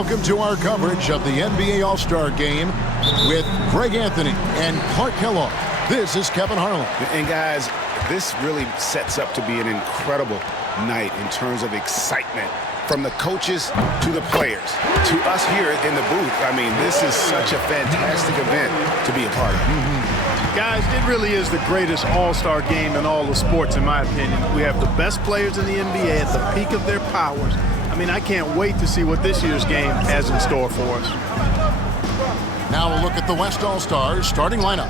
Welcome to our coverage of the NBA All-Star Game with Greg Anthony and Clark Kellogg. This is Kevin Harlan. And guys, this really sets up to be an incredible night in terms of excitement. From the coaches to the players, to us here in the booth. I mean, this is such a fantastic event to be a part of. Guys, it really is the greatest all-star game in all the sports, in my opinion. We have the best players in the NBA at the peak of their powers. I mean, I can't wait to see what this year's game has in store for us. Now we'll look at the West All-Stars starting lineup.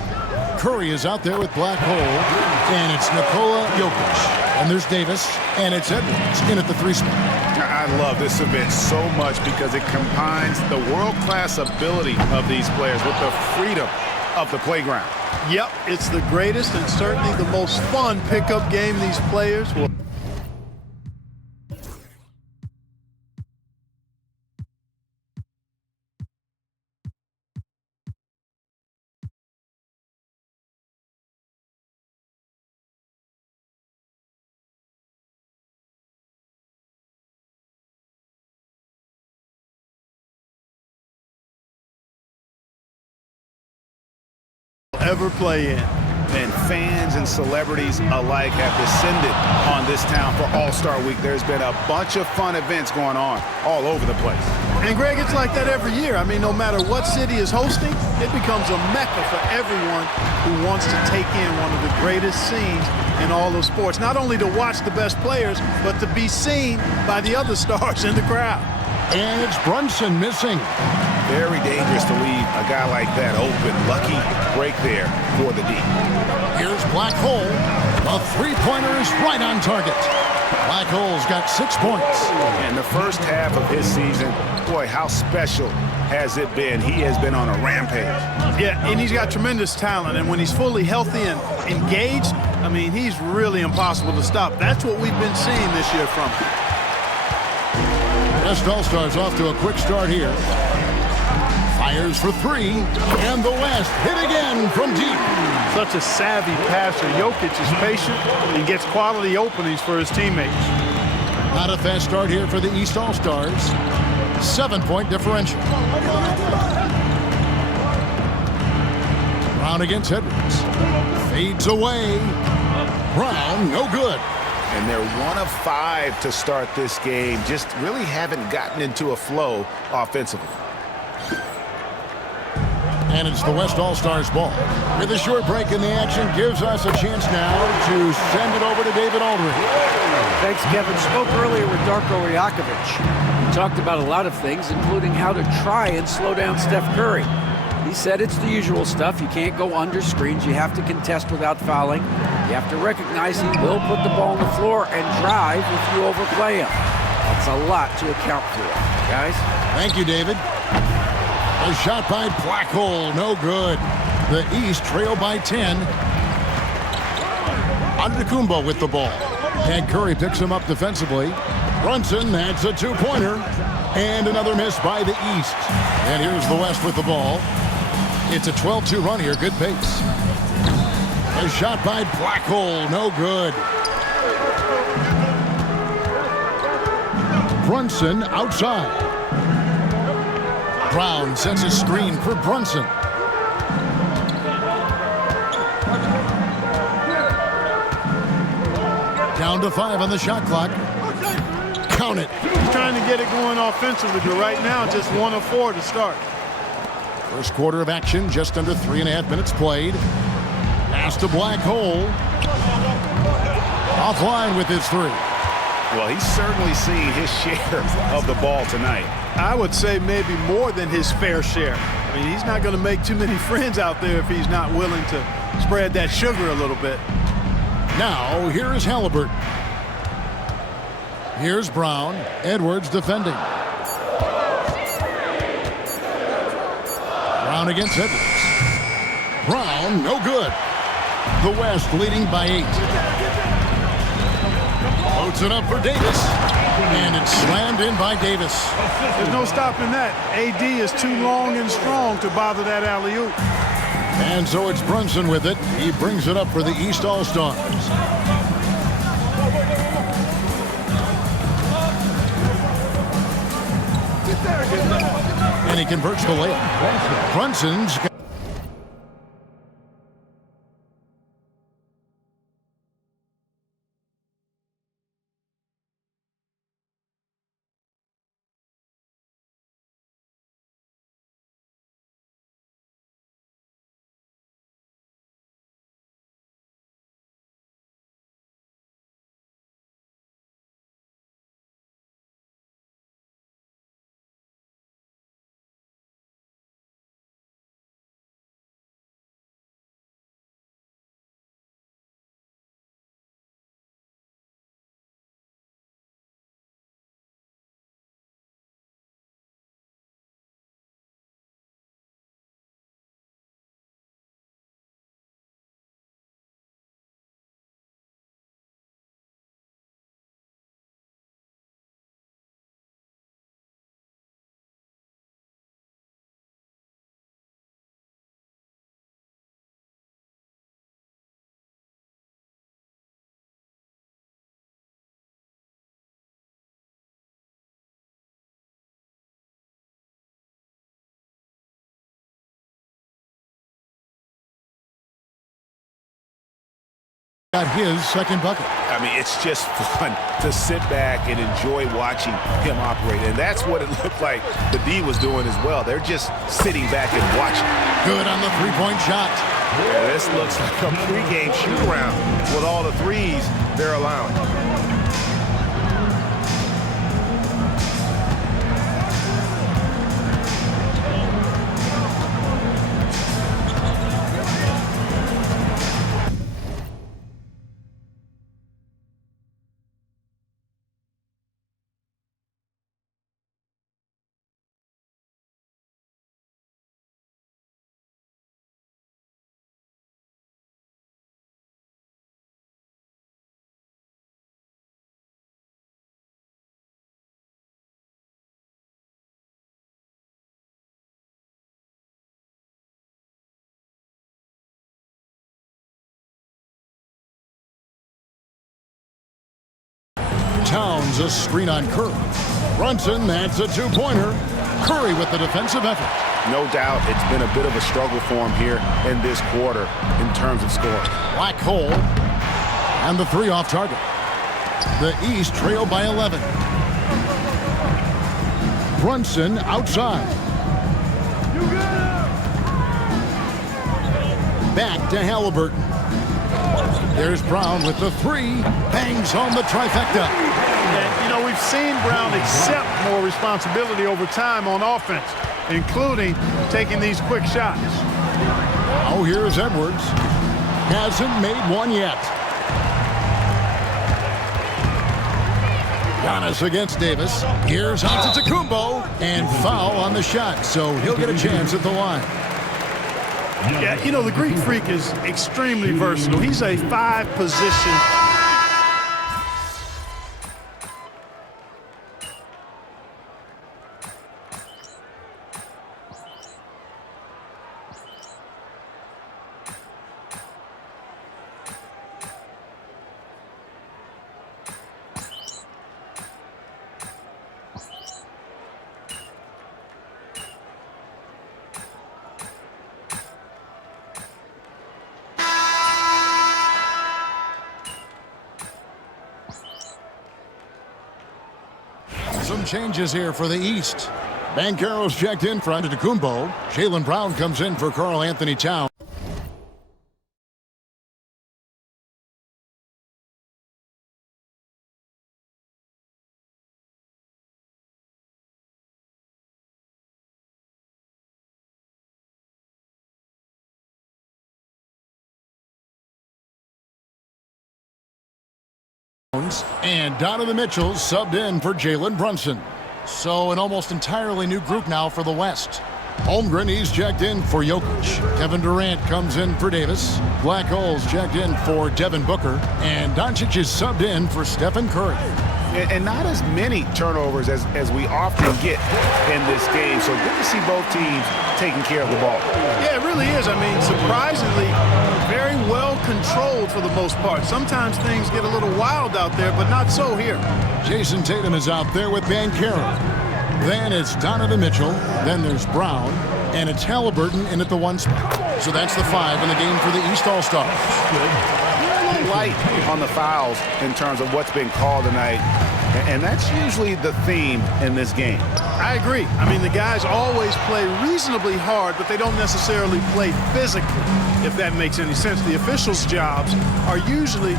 Curry is out there with Black Hole, and it's Nikola Jokic. And there's Davis, and it's Edwards in at the 3 spot. I love this event so much because it combines the world-class ability of these players with the freedom of the playground. Yep, it's the greatest and certainly the most fun pickup game these players will. Ever play in. And fans and celebrities alike have descended on this town for All-Star Week. There's been a bunch of fun events going on all over the place. And Greg, it's like that every year. I mean, no matter what city is hosting, it becomes a mecca for everyone who wants to take in one of the greatest scenes in all of sports. Not only to watch the best players, but to be seen by the other stars in the crowd. And it's Brunson missing. Very dangerous to leave a guy like that open. Lucky break there for the D. Here's Black Hole. The three-pointer is right on target. Black Hole's got 6 points. And the first half of his season, boy, how special has it been? He has been on a rampage. Yeah, and he's got tremendous talent. And when he's fully healthy and engaged, I mean, he's really impossible to stop. That's what we've been seeing this year from him. West All-Stars off to a quick start here. Fires for 3, and the West hit again from deep. Such a savvy passer. Jokic is patient and gets quality openings for his teammates. Not a fast start here for the East All-Stars. 7-point differential. Brown against Edwards. Fades away. Brown, no good. And they're 1 of 5 to start this game. Just really haven't gotten into a flow offensively. And it's the West All-Stars ball. With a short break in the action, gives us a chance now to send it over to David Aldridge. Thanks, Kevin. Spoke earlier with Darko Rajakovic. He talked about a lot of things, including how to try and slow down Steph Curry. He said it's the usual stuff. You can't go under screens. You have to contest without fouling. You have to recognize he will put the ball on the floor and drive if you overplay him. That's a lot to account for, guys. Thank you, David. A shot by Black Hole, no good. The East trail by 10. Antetokounmpo with the ball. And Curry picks him up defensively. Brunson, that's a 2-pointer. And another miss by the East. And here's the West with the ball. It's a 12-2 run here, good pace. A shot by Black Hole, no good. Brunson outside. Brown sends a screen for Brunson. Down to 5 on the shot clock. Count it. He's trying to get it going offensively, but right now just 1 of 4 to start. First quarter of action, just under 3.5 minutes played. Pass to Black Hole. Offline with his 3. Well, he's certainly seeing his share of the ball tonight. I would say maybe more than his fair share. I mean, he's not going to make too many friends out there if he's not willing to spread that sugar a little bit. Now, here is Halliburton. Here's Brown. Edwards defending. Brown against Edwards. Brown, no good. The West leading by 8. Floats it up for Davis. And it's slammed in by Davis. There's no stopping that. AD is too long and strong to bother that alley-oop. And so it's Brunson with it. He brings it up for the East All-Stars. And he converts the layup. Brunson's got his second bucket. I mean, it's just fun to sit back and enjoy watching him operate. And that's what it looked like the D was doing as well. They're just sitting back and watching. Good on the three-point shot. Yeah, this looks like a pregame shoot-around with all the threes they're allowing. Towns a screen on Curry. Brunson, that's a two-pointer. Curry with the defensive effort. No doubt it's been a bit of a struggle for him here in this quarter in terms of scoring. Black hole. And the three off target. The East trail by 11. Brunson outside. Back to Halliburton. There's Brown with the three. Bangs home the trifecta. And, you know, we've seen Brown accept more responsibility over time on offense, including taking these quick shots. Oh, here's Edwards. Hasn't made one yet. Giannis against Davis. Here's Antetokounmpo. And foul on the shot, so he'll get a chance at the line. Yeah, you know, the Greek Freak is extremely versatile. He's a five-position. Some changes here for the East. Banchero's checked in for Antetokounmpo. Jaylen Brown comes in for Karl Anthony Towns. And Donovan Mitchell subbed in for Jalen Brunson. So an almost entirely new group now for the West. Holmgren, he's checked in for Jokic. Kevin Durant comes in for Davis. Black Hole's checked in for Devin Booker. And Doncic is subbed in for Stephen Curry. And not as many turnovers as we often get in this game. So good to see both teams taking care of the ball. Yeah, it really is. I mean, surprisingly, very well controlled for the most part. Sometimes things get a little wild out there, but not so here. Jason Tatum is out there with Banchero. Then it's Donovan Mitchell. Then there's Brown. And it's Halliburton in at the 1 spot. So that's the 5 in the game for the East All-Stars. A little light on the fouls in terms of what's been called tonight. And that's usually the theme in this game. I agree. I mean, the guys always play reasonably hard, but they don't necessarily play physically, if that makes any sense. The officials' jobs are usually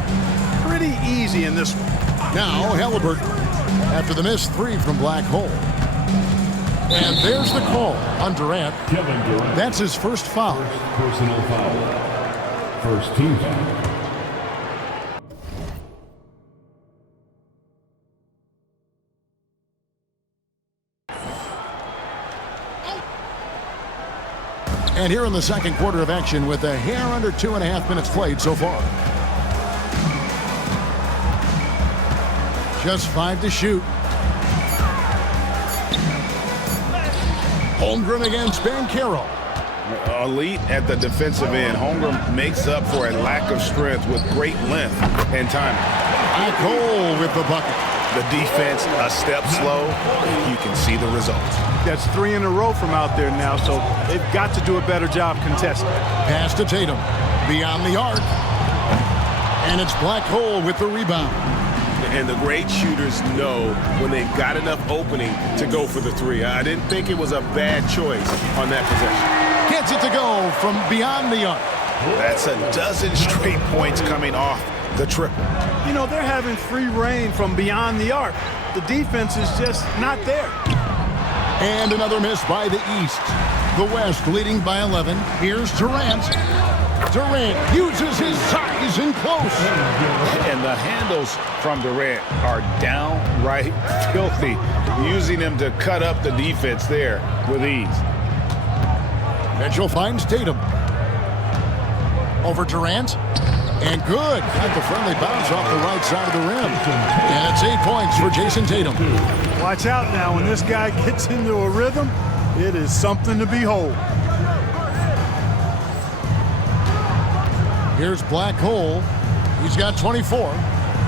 pretty easy in this one. Now Halliburton after the missed 3 from Black Hole. And there's the call on Durant. Kevin Durant. That's his first foul. Personal foul. First team foul. And here in the second quarter of action with a hair under 2.5 minutes played so far. Just 5 to shoot. Holmgren against Banchero. Elite at the defensive end. Holmgren makes up for a lack of strength with great length and timing. Cole with the bucket. The defense a step slow. You can see the results. That's 3 in a row from out there now, so they've got to do a better job contesting. Pass to Tatum. Beyond the arc. And it's Black Hole with the rebound. And the great shooters know when they've got enough opening to go for the 3. I didn't think it was a bad choice on that possession. Gets it to go from beyond the arc. That's a dozen straight points coming off the triple. You know, they're having free reign from beyond the arc. The defense is just not there. And another miss by the East. The West leading by 11. Here's Durant. Durant uses his size in close. And the handles from Durant are downright filthy, using them to cut up the defense there with ease. Mitchell finds Tatum. Over Durant. And good. Got the friendly bounce off the right side of the rim. And it's 8 points for Jason Tatum. Watch out now. When this guy gets into a rhythm, it is something to behold. Here's Black Hole. He's got 24.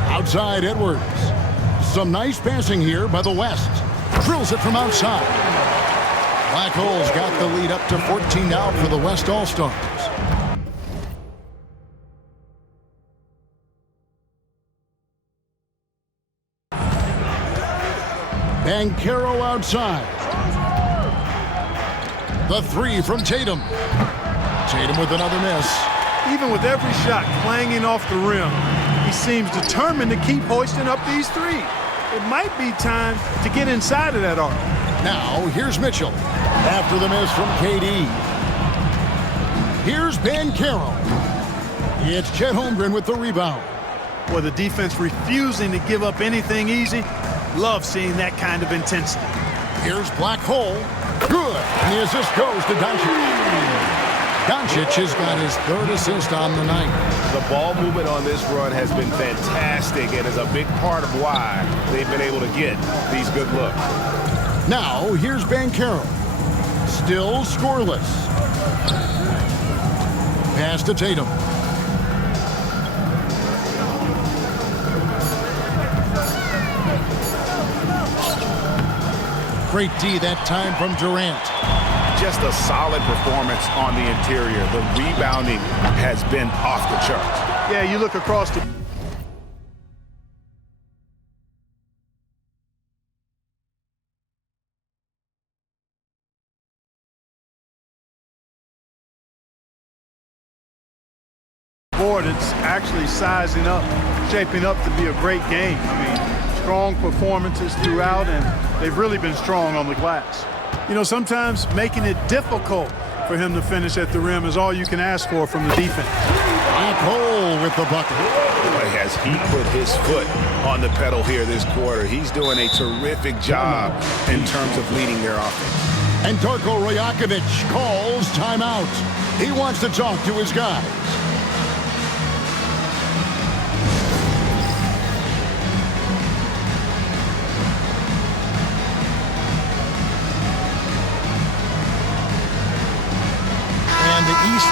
Outside Edwards. Some nice passing here by the West. Drills it from outside. Black Hole's got the lead up to 14 now for the West All-Stars. Banchero outside. The 3 from Tatum. Tatum with another miss. Even with every shot clanging off the rim, he seems determined to keep hoisting up these 3. It might be time to get inside of that arc. Now, here's Mitchell. After the miss from KD. Here's Banchero. It's Chet Holmgren with the rebound. Boy, the defense refusing to give up anything easy. Love seeing that kind of intensity. Here's Black Hole. Good. And the assist goes to Doncic. Doncic has got his 3rd assist on the night. The ball movement on this run has been fantastic and is a big part of why they've been able to get these good looks. Now, here's Banchero. Still scoreless. Pass to Tatum. Great D that time from Durant. Just a solid performance on the interior. The rebounding has been off the charts. Yeah, you look across the... board, it's actually sizing up, shaping up to be a great game. I mean, strong performances throughout, and they've really been strong on the glass. You know, sometimes making it difficult for him to finish at the rim is all you can ask for from the defense. Black Hole with the bucket. Boy, has he put his foot on the pedal here this quarter. He's doing a terrific job in terms of leading their offense. And Darko Rajakovic calls timeout. He wants to talk to his guys.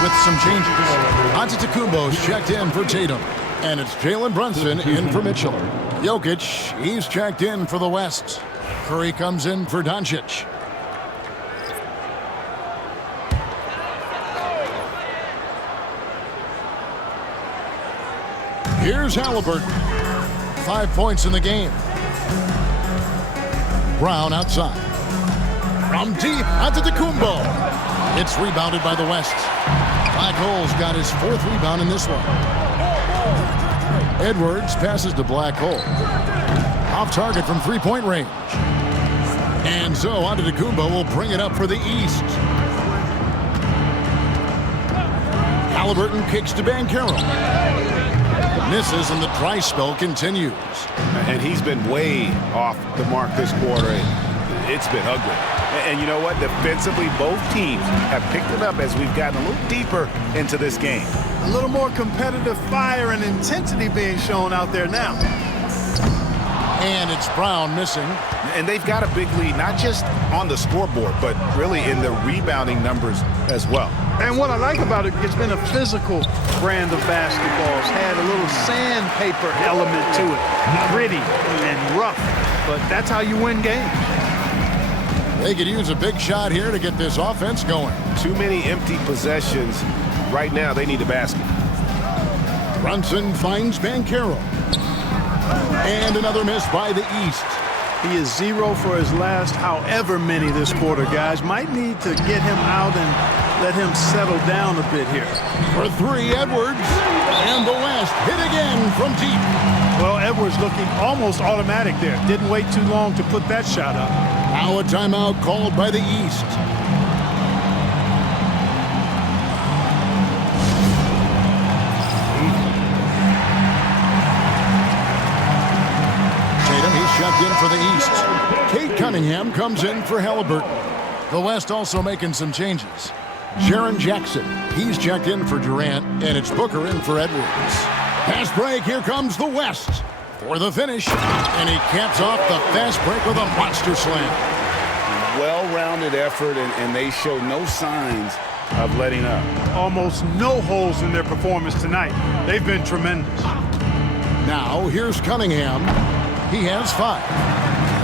With some changes. Antetokounmpo's checked in for Tatum. And it's Jalen Brunson in for Mitchell. Jokic, he's checked in for the West. Curry comes in for Doncic. Here's Halliburton. 5 points in the game. Brown outside. From deep, Antetokounmpo. It's rebounded by the West. Black Hole's got his 4th rebound in this one. Edwards passes to Black Hole. Off target from 3-point range. And so Antetokounmpo will bring it up for the East. Halliburton kicks to Banchero. Misses and the dry spell continues. And he's been way off the mark this quarter. It's been ugly. And you know what? Defensively, both teams have picked it up as we've gotten a little deeper into this game. A little more competitive fire and intensity being shown out there now. And it's Brown missing. And they've got a big lead, not just on the scoreboard, but really in the rebounding numbers as well. And what I like about it, it's been a physical brand of basketball. It's had a little sandpaper element to it. Gritty and rough, but that's how you win games. They could use a big shot here to get this offense going. Too many empty possessions. Right now, they need the basket. Brunson finds Banchero. And another miss by the East. He is 0 for his last however many this quarter, guys. Might need to get him out and let him settle down a bit here. For 3, Edwards. And the West hit again from deep. Well, Edwards looking almost automatic there. Didn't wait too long to put that shot up. Now a timeout called by the East. Tatum, he's checked in for the East. Kate Cunningham comes in for Halliburton. The West also making some changes. Jaren Jackson, he's checked in for Durant, and it's Booker in for Edwards. Fast break, here comes the West for the finish, and he caps off the fast break with a monster slam. Well-rounded effort, and they show no signs of letting up. Almost no holes in their performance tonight. They've been tremendous. Now, here's Cunningham. He has 5.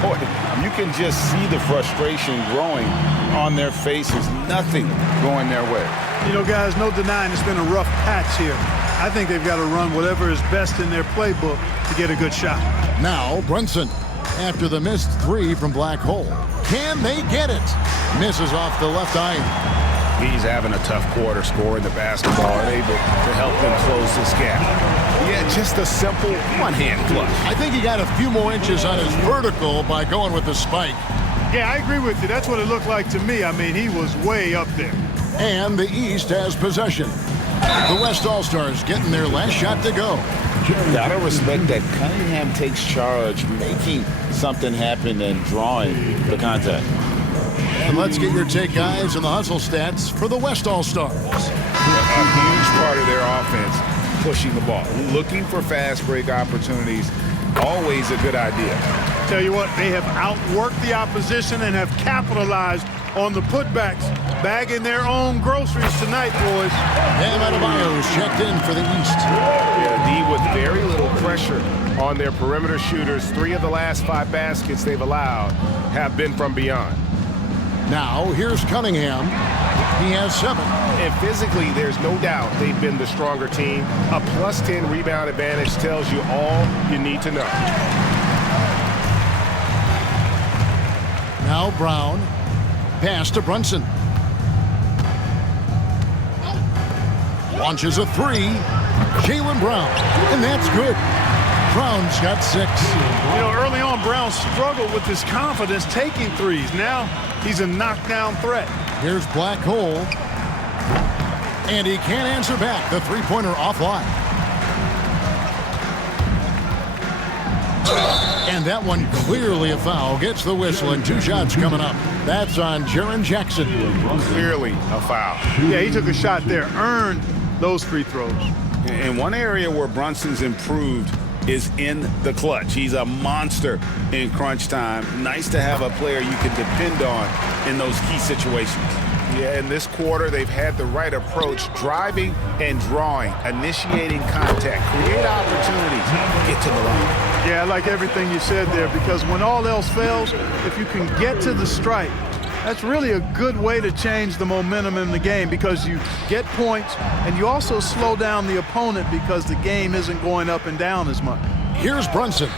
Boy, you can just see the frustration growing on their faces. Nothing going their way. You know, guys, no denying it's been a rough patch here. I think they've got to run whatever is best in their playbook to get a good shot. Now, Brunson, after the missed 3 from Black Hole. Can they get it? Misses off the left iron. He's having a tough quarter scoring the basketball and able to help them close this gap. Yeah, just a simple one-hand clutch. I think he got a few more inches on his vertical by going with the spike. Yeah, I agree with you. That's what it looked like to me. I mean, he was way up there. And the East has possession. The West All-Stars getting their last shot to go. Gotta respect that Cunningham takes charge, making something happen and drawing the contact. And let's get your take, guys, on the hustle stats for the West All-Stars. A huge part of their offense, pushing the ball, looking for fast break opportunities, always a good idea. Tell you what, they have outworked the opposition and have capitalized on the putbacks, bagging their own groceries tonight, boys. Bam Adebayo's checked in for the East. Yeah, D with very little pressure on their perimeter shooters. 3 of the last 5 baskets they've allowed have been from beyond. Now, here's Cunningham. He has 7. And physically, there's no doubt they've been the stronger team. A +10 rebound advantage tells you all you need to know. Now Brown. Pass to Brunson. Launches a 3. Jaylen Brown. And that's good. Brown's got 6. You know, early on, Brown struggled with his confidence taking threes. Now he's a knockdown threat. Here's Black Hole. And he can't answer back. The three-pointer offline. And that one clearly a foul. Gets the whistle and 2 shots coming up. That's on Jaren Jackson. Clearly a foul. Yeah, he took a shot there. Earned those free throws. And one area where Brunson's improved is in the clutch. He's a monster in crunch time. Nice to have a player you can depend on in those key situations. Yeah, in this quarter, they've had the right approach, driving and drawing, initiating contact, create opportunities, get to the line. Yeah, I like everything you said there, because when all else fails, if you can get to the strike, that's really a good way to change the momentum in the game, because you get points and you also slow down the opponent because the game isn't going up and down as much. Here's Brunson.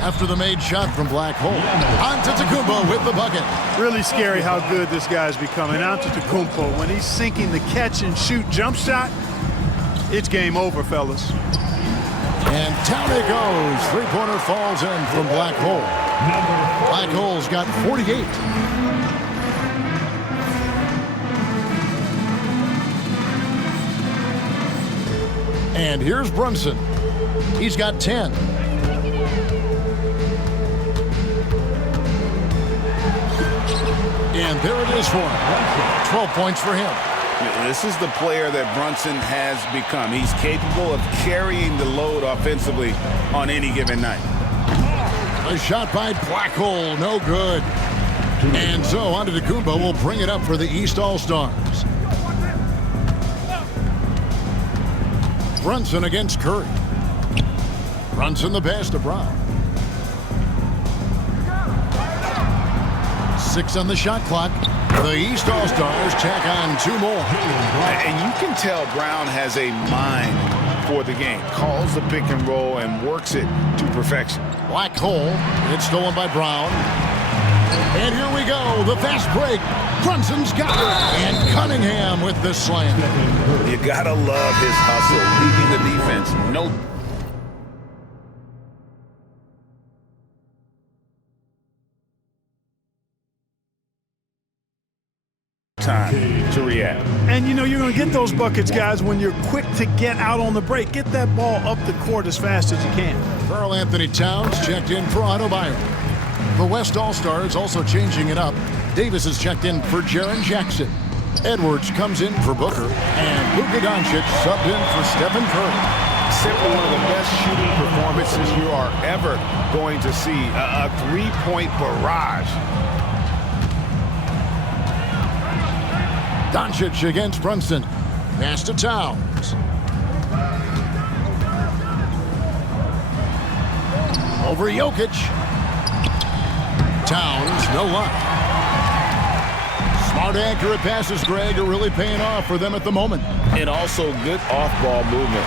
After the made shot from Black Hole. Antetokounmpo with the bucket. Really scary how good this guy's becoming. Antetokounmpo, when he's sinking the catch and shoot jump shot, it's game over, fellas. And down it goes. Three-pointer falls in from Black Hole. Black Hole's got 48. And here's Brunson. He's got 10. And there it is for him. 12 points for him. This is the player that Brunson has become. He's capable of carrying the load offensively on any given night. A shot by Black Hole, no good. And so Antetokounmpo will bring it up for the East All-Stars. Brunson against Curry. Brunson the pass to Brown. 6 on the shot clock. The East All-Stars tack on 2 more. And you can tell Brown has a mind for the game. Calls the pick and roll and works it to perfection. Black Hole. It's stolen by Brown. And here we go. The fast break. Brunson's got it. And Cunningham with the slam. You gotta love his hustle, leading the defense. No time to react. And you know you're going to get those buckets, guys, when you're quick to get out on the break. Get that ball up the court as fast as you can. Karl Anthony Towns checked in for Otto Byron. The West All-Stars also changing it up. Davis is checked in for Jaren Jackson. Edwards comes in for Booker. And Luka Doncic subbed in for Stephen Curry. Simply one of the best shooting performances you are ever going to see. A three-point barrage. Doncic against Brunson. Pass to Towns. Over Jokic. Towns, no luck. Smart, accurate passes, Greg, are really paying off for them at the moment. And also good off-ball movement.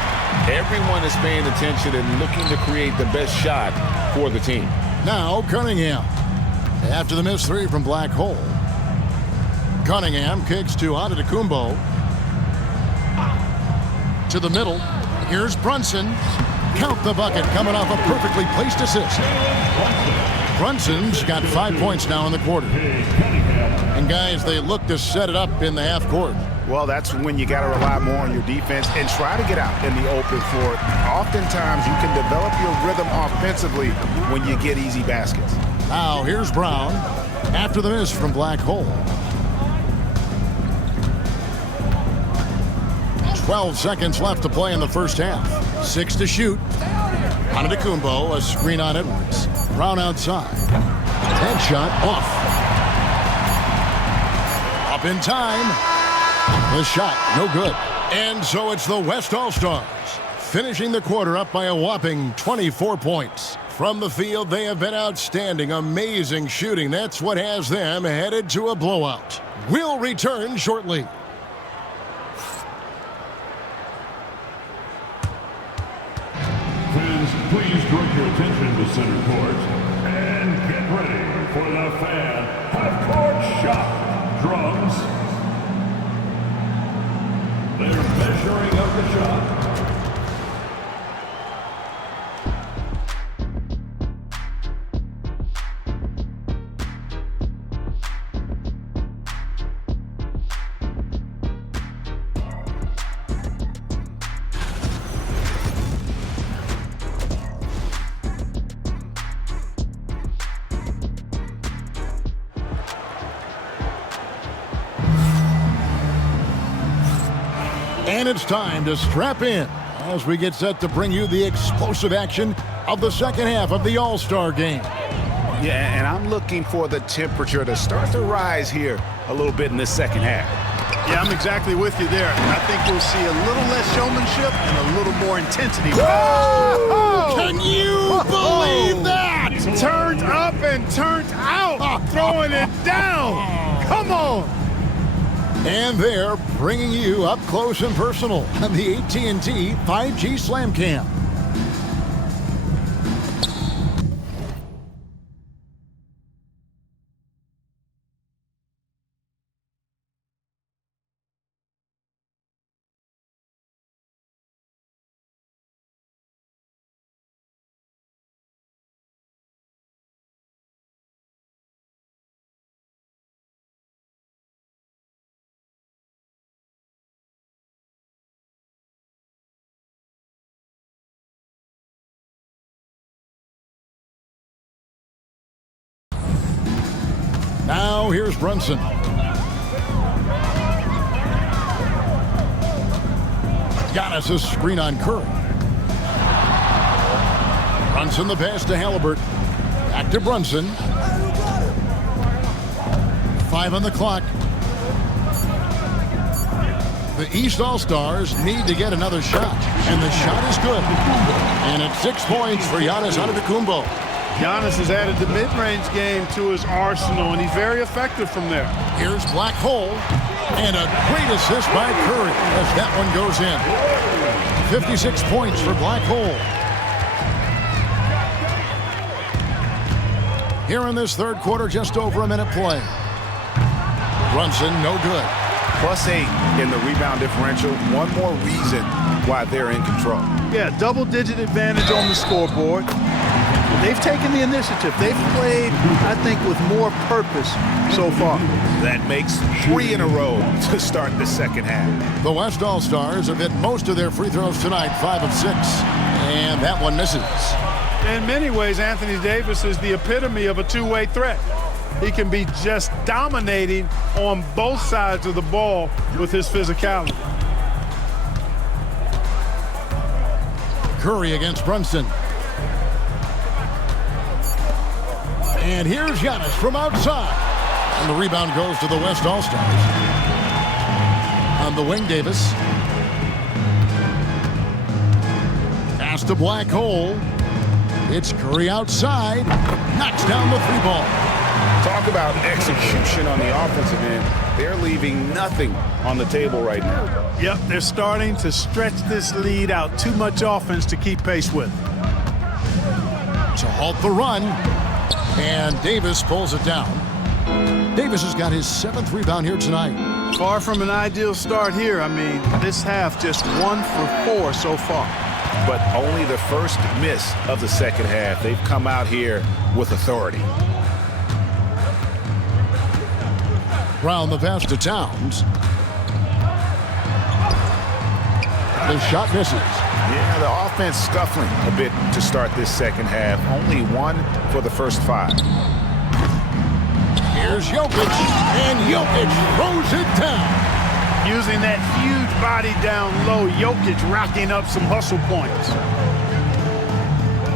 Everyone is paying attention and looking to create the best shot for the team. Now Cunningham. After the missed 3 from Black Hole. Cunningham kicks to Antetokounmpo. To the middle. Here's Brunson. Count the bucket coming off a perfectly placed assist. Brunson's got 5 points now in the quarter. And guys, they look to set it up in the half court. Well, that's when you got to rely more on your defense and try to get out in the open floor. Oftentimes, you can develop your rhythm offensively when you get easy baskets. Now, here's Brown. After the miss from Black Hole. 12 seconds left to play in the first half. 6 to shoot. Antetokounmpo, a screen on Edwards. Brown outside. Headshot off. Up in time. The shot, no good. And so it's the West All-Stars, finishing the quarter up by a whopping 24 points. From the field, they have been outstanding, amazing shooting. That's what has them headed to a blowout. We'll return shortly. Fans, please direct your attention to center court and get ready for the fan half-court shot. Drums. They're measuring up the shot. And it's time to strap in as we get set to bring you the explosive action of the second half of the All-Star game. Yeah, and I'm looking for the temperature to start to rise here a little bit in this second half. Yeah, I'm exactly with you there. I think we'll see a little less showmanship and a little more intensity. Whoa! Can you believe down. Come on. And they're bringing you up close and personal on the AT&T 5G Slam Cam. Now here's Brunson. Giannis' screen on Curry. Brunson the pass to Halliburton. Back to Brunson. 5 on the clock. The East All-Stars need to get another shot, and the shot is good. And it's 6 points for Giannis Antetokounmpo. Giannis has added the mid-range game to his arsenal, and he's very effective from there. Here's Black Hole, and a great assist by Curry as that one goes in. 56 points for Black Hole. Here in this third quarter, just over a minute play. Brunson, no good. +8 in the rebound differential. One more reason why they're in control. Yeah, double-digit advantage on the scoreboard. They've taken the initiative. They've played, I think, with more purpose so far. That makes 3 in a row to start the second half. The West All-Stars have hit most of their free throws tonight, 5 of 6. And that one misses. In many ways, Anthony Davis is the epitome of a two-way threat. He can be just dominating on both sides of the ball with his physicality. Curry against Brunson. And here's Giannis from outside. And the rebound goes to the West All-Stars. On the wing, Davis. Pass to Black Hole. It's Curry outside. Knocks down the 3-ball. Talk about execution on the offensive end. They're leaving nothing on the table right now. Yep, they're starting to stretch this lead out. Too much offense to keep pace with. To halt the run. And Davis pulls it down. Davis has got his 7th rebound here tonight. Far from an ideal start here. I mean, this half just 1 for 4 so far. But only the first miss of the second half. They've come out here with authority. Brown the pass to Towns. The shot misses. Yeah, the offense scuffling a bit to start this second half. Only 1 for the first 5. Here's Jokic, and Jokic throws it down. Using that huge body down low, Jokic racking up some hustle points.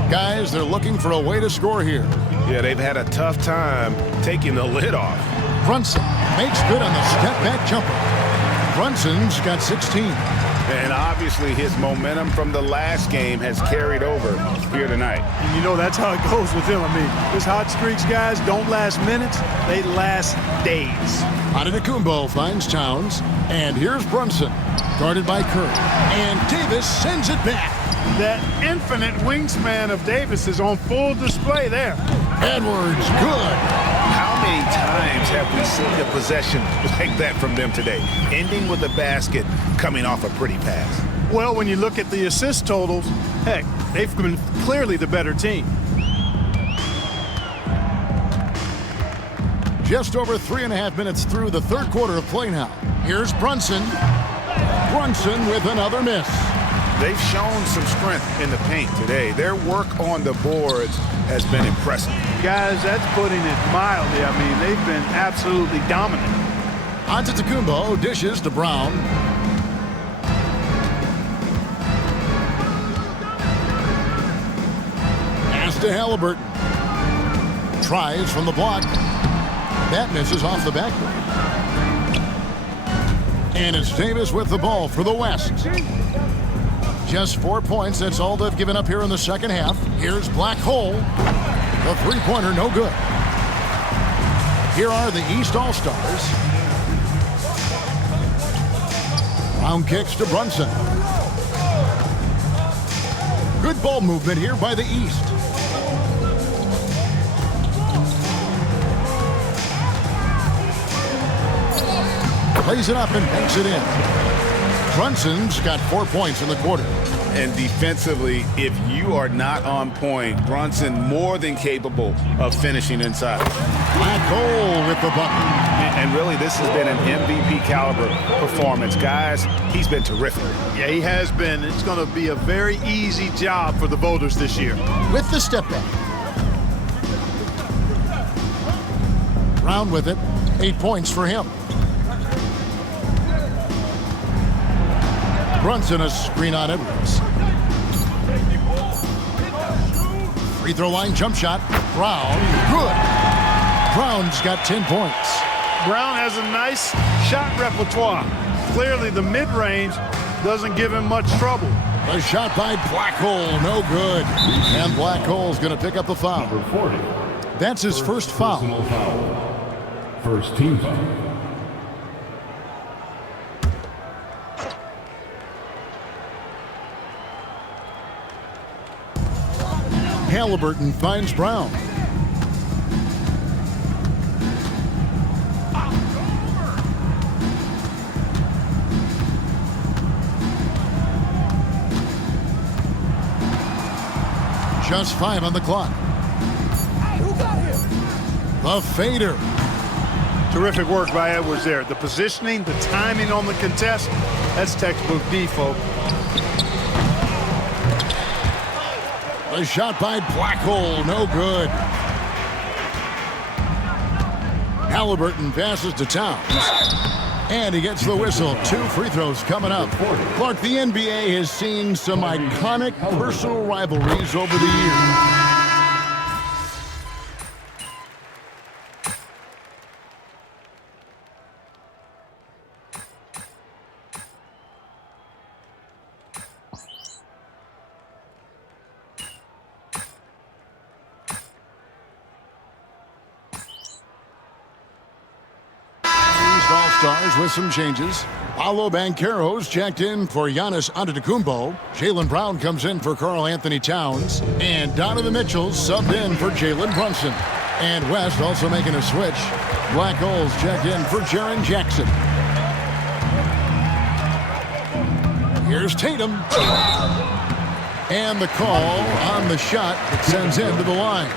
Guys, they're looking for a way to score here. Yeah, they've had a tough time taking the lid off. Brunson makes good on the step-back jumper. Brunson's got 16. And obviously his momentum from the last game has carried over here tonight. And you know that's how it goes with him. I mean, his hot streaks, guys, don't last minutes. They last days. Antetokounmpo finds Towns. And here's Brunson, guarded by Curry. And Davis sends it back. That infinite wingspan of Davis is on full display there. Edwards, good. How many times have we seen a possession like that from them today? Ending with a basket, coming off a pretty pass. Well, when you look at the assist totals, heck, they've been clearly the better team. Just over 3.5 minutes through the third quarter of play now. Here's Brunson. Brunson with another miss. They've shown some strength in the paint today. Their work on the boards has been impressive. Guys, that's putting it mildly. I mean, they've been absolutely dominant. Antetokounmpo dishes to Brown. Pass to Halliburton. Tries from the block. That misses off the backboard. And it's Davis with the ball for the West. Just 4 points. That's all they've given up here in the second half. Here's Black Hole. The three-pointer, no good. Here are the East All-Stars. Brown kicks to Brunson. Good ball movement here by the East. Plays it up and banks it in. Brunson's got 4 points in the quarter. And defensively, if you are not on point, Brunson more than capable of finishing inside. Black hole with the bucket. And really, this has been an MVP caliber performance. Guys, he's been terrific. Yeah, he has been. It's going to be a very easy job for the voters this year. With the step back. Brown with it. 8 points for him. Brunson a screen on Edwards. Free throw line jump shot. Brown, good. Brown's got 10 points. Brown has a nice shot repertoire. Clearly the mid-range doesn't give him much trouble. A shot by Blackhole, no good. And Blackhole's going to pick up the foul. Number 40. That's his first foul. Personal foul. First team foul. Halliburton finds Brown. Just 5 on the clock. The fader. Terrific work by Edwards there. The positioning, the timing on the contest, that's textbook D, folks. A shot by Blackhole, no good. Halliburton passes to Towns. And he gets the whistle. 2 free throws coming up. Clark, the NBA has seen some iconic personal rivalries over the years. All-Stars with some changes. Paolo Banchero's checked in for Giannis Antetokounmpo. Jaylen Brown comes in for Karl Anthony Towns. And Donovan Mitchell subbed in for Jalen Brunson. And West also making a switch. Black Holes checked in for Jaren Jackson. Here's Tatum. And the call on the shot that sends him to the line.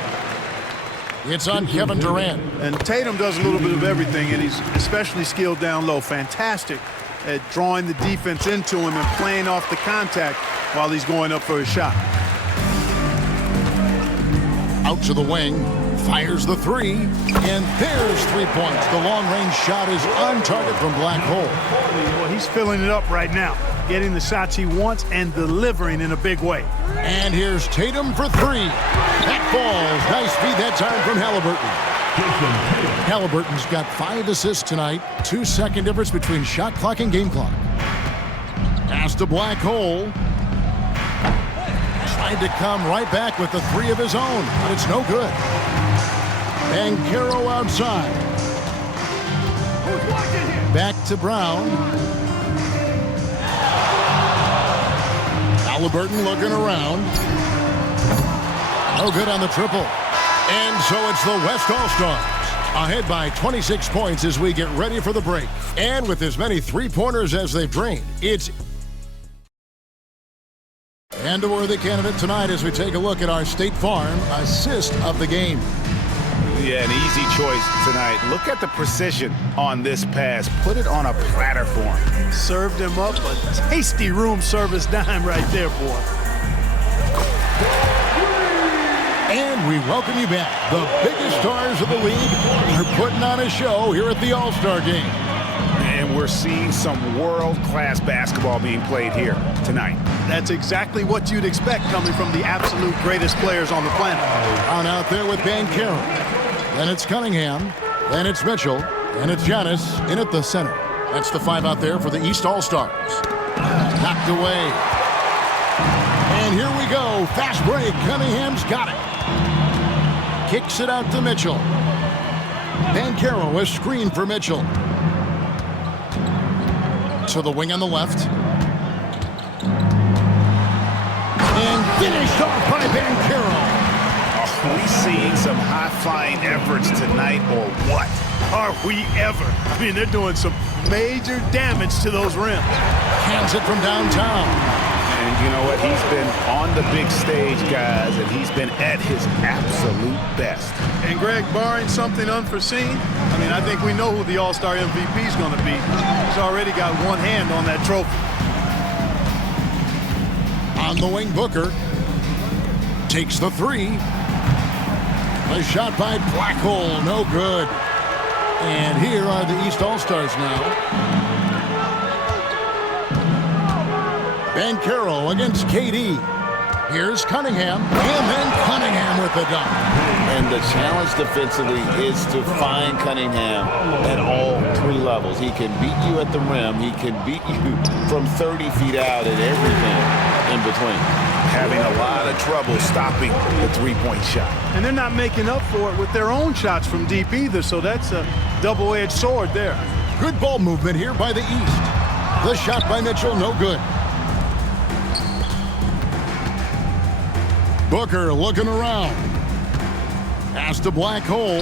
It's on Kevin Durant. And Tatum does a little bit of everything, and he's especially skilled down low. Fantastic at drawing the defense into him and playing off the contact while he's going up for his shot. Out to the wing, fires the 3, and there's 3 points. The long-range shot is on target from Black Hole. Well, he's filling it up right now, getting the shots he wants and delivering in a big way. And here's Tatum for 3. That falls. Nice feed that time from Halliburton. Halliburton's got 5 assists tonight. 2-second difference between shot clock and game clock. Pass to Black Hole. Tried to come right back with the 3 of his own, but it's no good. Banchero outside. Back to Brown. Halliburton looking around. No good on the triple. And so it's the West All-Stars ahead by 26 points as we get ready for the break. And with as many three-pointers as they've drained, it's and a worthy candidate tonight as we take a look at our State Farm assist of the game. Yeah, an easy choice tonight. Look at the precision on this pass. Put it on a platter for him. Served him up a tasty room service dime right there, boy. And we welcome you back. The biggest stars of the league are putting on a show here at the All-Star Game. And we're seeing some world-class basketball being played here tonight. That's exactly what you'd expect coming from the absolute greatest players on the planet. On out there with Banchero. Then it's Cunningham. Then it's Mitchell. And it's Giannis in at the center. That's the 5 out there for the East All-Stars. Knocked away. And here we go. Fast break. Cunningham's got it. Kicks it out to Mitchell. Banchero, a screen for Mitchell. To the wing on the left. And finished off by Banchero. Are we seeing some high-flying efforts tonight or what? Are we ever? I mean, they're doing some major damage to those rims. Hands it from downtown. And you know what? He's been on the big stage, guys, and he's been at his absolute best. And Greg, barring something unforeseen, I mean, I think we know who the All-Star MVP is going to be. He's already got one hand on that trophy. On the wing, Booker takes the three. A shot by Blackhole, no good. And here are the East All-Stars now. Banchero against KD. Here's Cunningham, and then Cunningham with the dunk. And the challenge defensively is to find Cunningham at all three levels. He can beat you at the rim. He can beat you from 30 feet out at everything in between. Having a lot of trouble stopping the three-point shot. And they're not making up for it with their own shots from deep either, so that's a double-edged sword there. Good ball movement here by the East. The shot by Mitchell, no good. Booker looking around. Pass to Blackhole.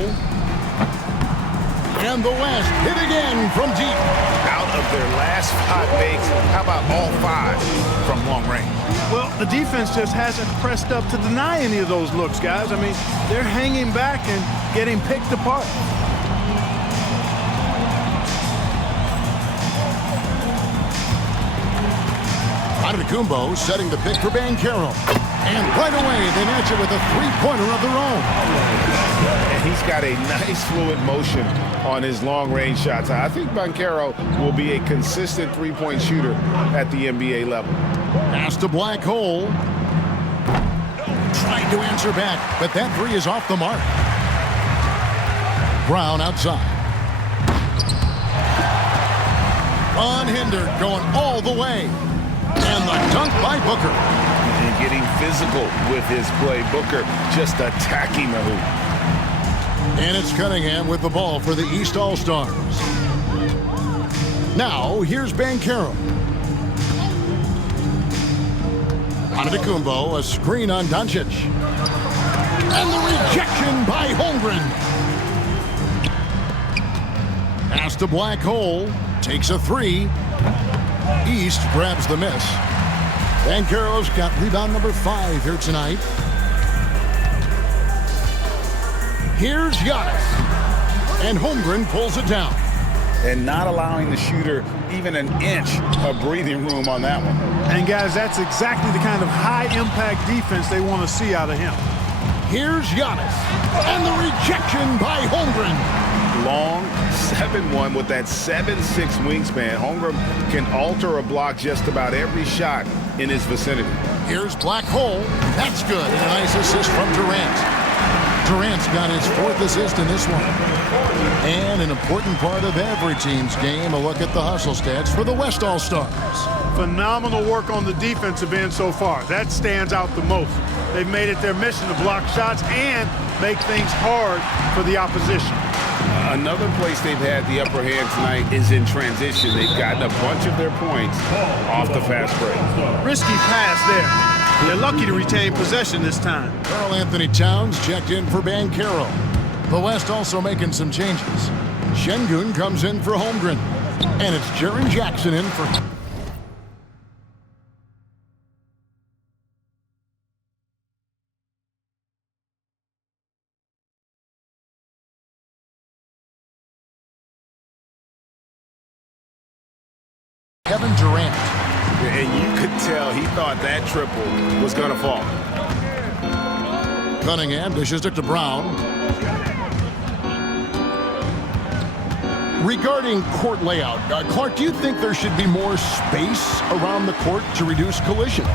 And the West hit again from deep. Out of their last 5 makes, how about all 5 from long range? Well, the defense just hasn't pressed up to deny any of those looks, guys. I mean, they're hanging back and getting picked apart. Antetokounmpo setting the pick for Banchero. And right away, they match it with a three-pointer of their own. And he's got a nice fluid motion on his long-range shots. I think Banchero will be a consistent three-point shooter at the NBA level. Pass to Blackhole. Trying to answer back, but that three is off the mark. Brown outside. Unhindered, going all the way. And the dunk by Booker. And getting physical with his play. Booker just attacking the hoop. And it's Cunningham with the ball for the East All-Stars. Now, here's Banchero. Antetokounmpo, a screen on Doncic. And the rejection by Holmgren. Pass to Blackhole. Takes a three. East grabs the miss. Banchero's got rebound number 5 here tonight. Here's Giannis. And Holmgren pulls it down. And not allowing the shooter even an inch of breathing room on that one. And, guys, that's exactly the kind of high-impact defense they want to see out of him. Here's Giannis. And the rejection by Holmgren. Long 7-1 with that 7'6" wingspan. Holmgren can alter a block just about every shot in his vicinity. Here's Blackhole. That's good. And a nice assist from Durant. Durant's got his 4th assist in this one. And an important part of every team's game, a look at the hustle stats for the West All-Stars. Phenomenal work on the defensive end so far. That stands out the most. They've made it their mission to block shots and make things hard for the opposition. Another place they've had the upper hand tonight is in transition. They've gotten a bunch of their points off the fast break. Risky pass there. They're lucky to retain possession this time. Karl Anthony Towns checked in for Banchero. The West also making some changes. Şengün comes in for Holmgren. And it's Jaren Jackson in for... Kevin Durant. And you could tell he thought that triple was going to fall. Cunningham dishes it to Brown. Regarding court layout, Clark, do you think there should be more space around the court to reduce collisions?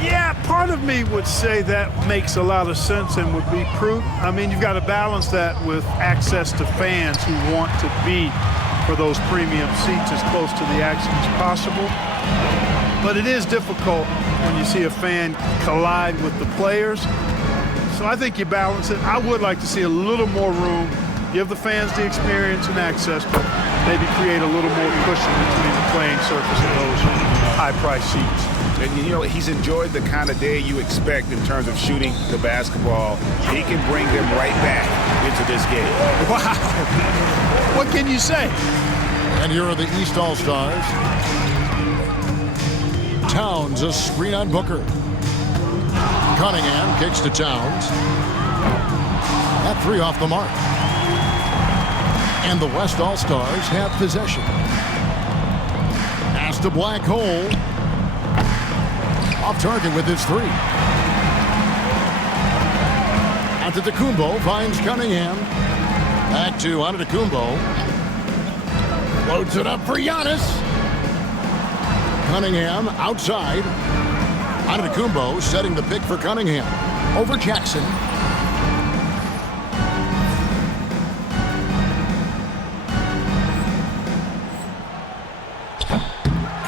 Yeah, part of me would say that makes a lot of sense and would be prudent. I mean, you've got to balance that with access to fans who want to be for those premium seats as close to the action as possible. But it is difficult when you see a fan collide with the players. So I think you balance it. I would like to see a little more room Give the fans the experience and access, but maybe create a little more cushion between the playing surface and those high-priced seats. And, you know, he's enjoyed the kind of day you expect in terms of shooting the basketball. He can bring them right back into this game. Wow. What can you say? And here are the East All-Stars. Towns, a screen on Booker. Cunningham kicks to Towns. That three off the mark. And the West All-Stars have possession. Pass to Black Hole. Off target with his three. Antetokounmpo finds Cunningham. Back to Antetokounmpo. Loads it up for Giannis. Cunningham outside. Antetokounmpo setting the pick for Cunningham. Over Jackson.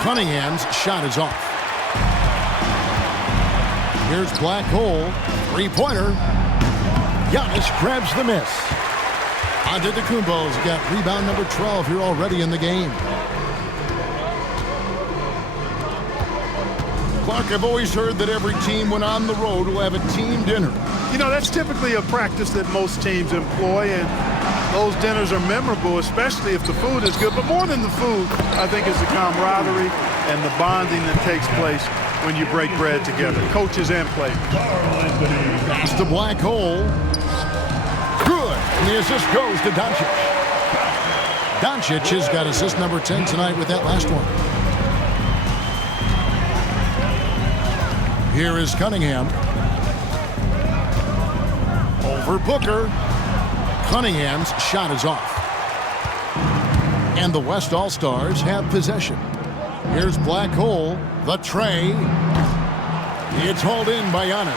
Cunningham's shot is off. Here's Black Hole. Three-pointer. Giannis grabs the miss. Antetokounmpo's got rebound number 12 here already in the game. Clark, I've always heard that every team when on the road will have a team dinner. You know, that's typically a practice that most teams employ, and those dinners are memorable, especially if the food is good. But more than the food, I think it's the camaraderie and the bonding that takes place when you break bread together, coaches and players. Pass to Black Hole. Good. And the assist goes to Doncic. Doncic has got assist number 10 tonight with that last one. Here is Cunningham. Over Booker. Cunningham's shot is off. And the West All-Stars have possession. Here's Black Hole. The tray. It's hauled in by Giannis.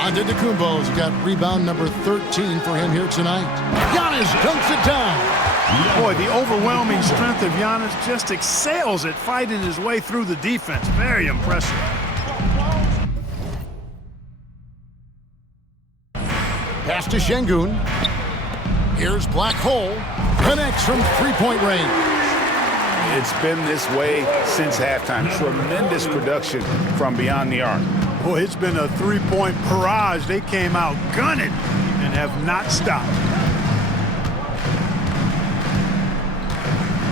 Antetokounmpo's got rebound number 13 for him here tonight. Giannis dunks it down. Boy, the overwhelming strength of Giannis just excels at fighting his way through the defense. Very impressive. Pass to Şengün. Here's Black Hole. Connects from three-point range. It's been this way since halftime. Tremendous production from beyond the arc. Boy, it's been a three-point barrage. They came out gunning and have not stopped.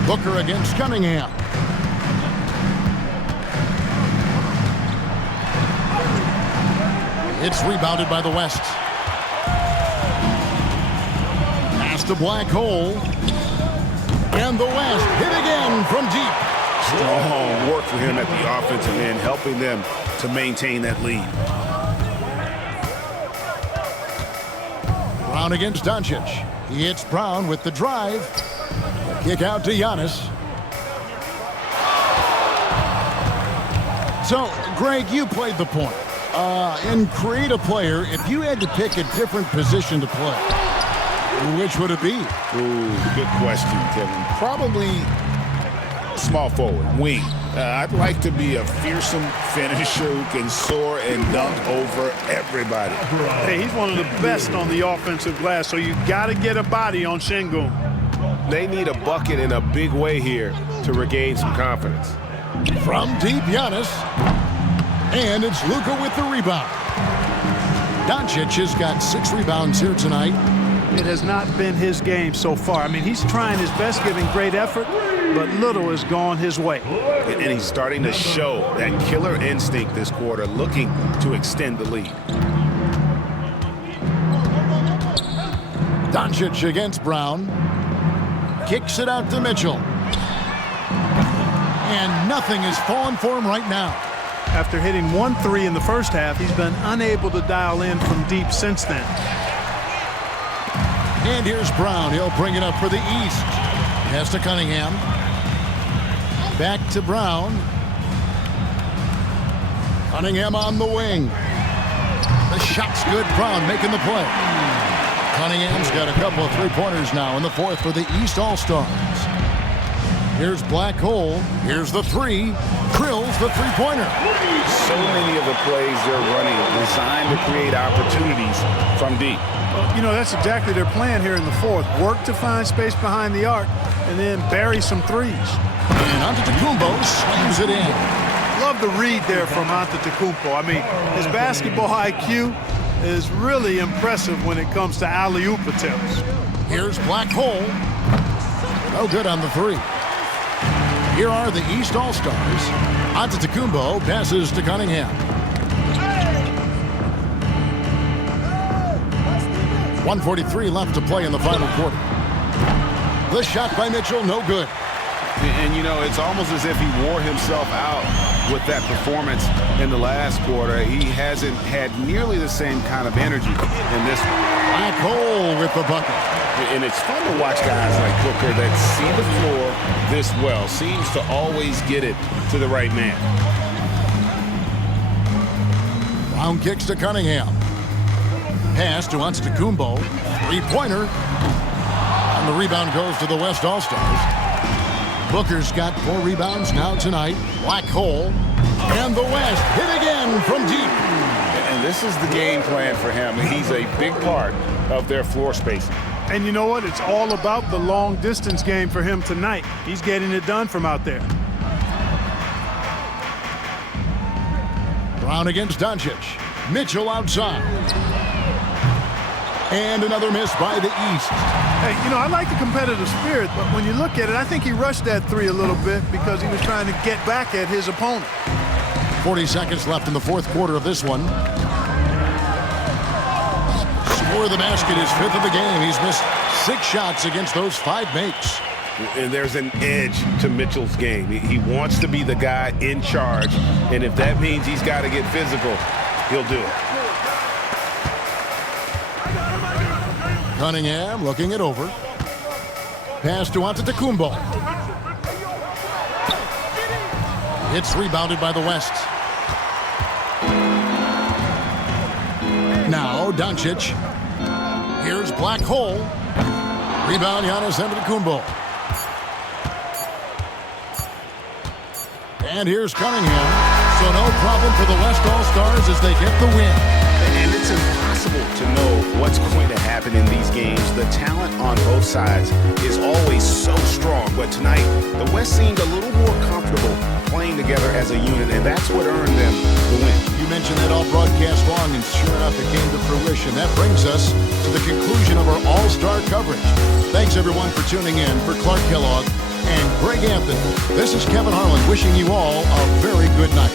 Booker against Cunningham. It's rebounded by the West. Pass to Black Hole. And the West hit again from deep. Strong work for him at the offensive end, helping them to maintain that lead. Brown against Doncic. He hits Brown with the drive. Kick out to Giannis. So, Greg, you played the point. In create a player, if you had to pick a different position to play, which would it be? Ooh, good question, Kevin. Probably small forward, wing. I'd like to be a fearsome finisher who can soar and dunk over everybody. Hey, he's one of the best on the offensive glass, so you got to get a body on Şengün. They need a bucket in a big way here to regain some confidence. From deep, Giannis. And it's Luka with the rebound. Doncic has got 6 rebounds here tonight. It has not been his game so far. I mean, he's trying his best, giving great effort, but little has gone his way. And he's starting to show that killer instinct this quarter, looking to extend the lead. Doncic against Brown. Kicks it out to Mitchell. And nothing is falling for him right now. After hitting 1 3 in the first half, he's been unable to dial in from deep since then. And here's Brown. He'll bring it up for the East. Pass to Cunningham. Back to Brown. Cunningham on the wing. The shot's good. Brown making the play. Cunningham's got a couple of three-pointers now in the fourth for the East All-Stars. Here's Black Hole. Here's the three. drills the three-pointer. So many of the plays they're running designed to create opportunities from deep. Well, you know, that's exactly their plan here in the fourth. Work to find space behind the arc and then bury some threes. And Antetokounmpo slams it in. Love the read there from Antetokounmpo. I mean, his basketball IQ is really impressive when it comes to alley-oop attempts. Here's Black Hole. No good on the three. Here are the East All-Stars. Antetokounmpo passes to Cunningham. 1:43 left to play in the final quarter. The shot by Mitchell, no good. And, you know, it's almost as if he wore himself out with that performance in the last quarter. He hasn't had nearly the same kind of energy in this one. Black Hole with the bucket. And it's fun to watch guys like Booker that see the floor this well. Seems to always get it to the right man. Brown kicks to Cunningham. Pass to Antetokounmpo. Three-pointer. And the rebound goes to the West All-Stars. Booker's got 4 rebounds now tonight. Black Hole. And the West hit again from deep. And this is the game plan for him. He's a big part of their floor spacing. And you know what? It's all about the long-distance game for him tonight. He's getting it done from out there. Brown against Doncic. Mitchell outside. And another miss by the East. Hey, you know, I like the competitive spirit, but when you look at it, I think he rushed that three a little bit because he was trying to get back at his opponent. 40 seconds left in the fourth quarter of this one. Score of the basket is 5th of the game. He's missed 6 shots against those 5 makes. And there's an edge to Mitchell's game. He wants to be the guy in charge, and if that means he's got to get physical, he'll do it. Cunningham looking it over. Pass to Antetokounmpo. It's rebounded by the West. Now Doncic. Here's Black Hole. Rebound Giannis Antetokounmpo. And here's Cunningham. So no problem for the West All-Stars as they get the win. And it's impossible to know what's going to happen in these games. The talent on both sides is always so strong. But tonight, the West seemed a little more comfortable playing together as a unit, and that's what earned them the win. You mentioned that all broadcast long, and sure enough, it came to fruition. That brings us to the conclusion of our All-Star coverage. Thanks, everyone, for tuning in. For Clark Kellogg and Greg Anthony, this is Kevin Harlan wishing you all a very good night.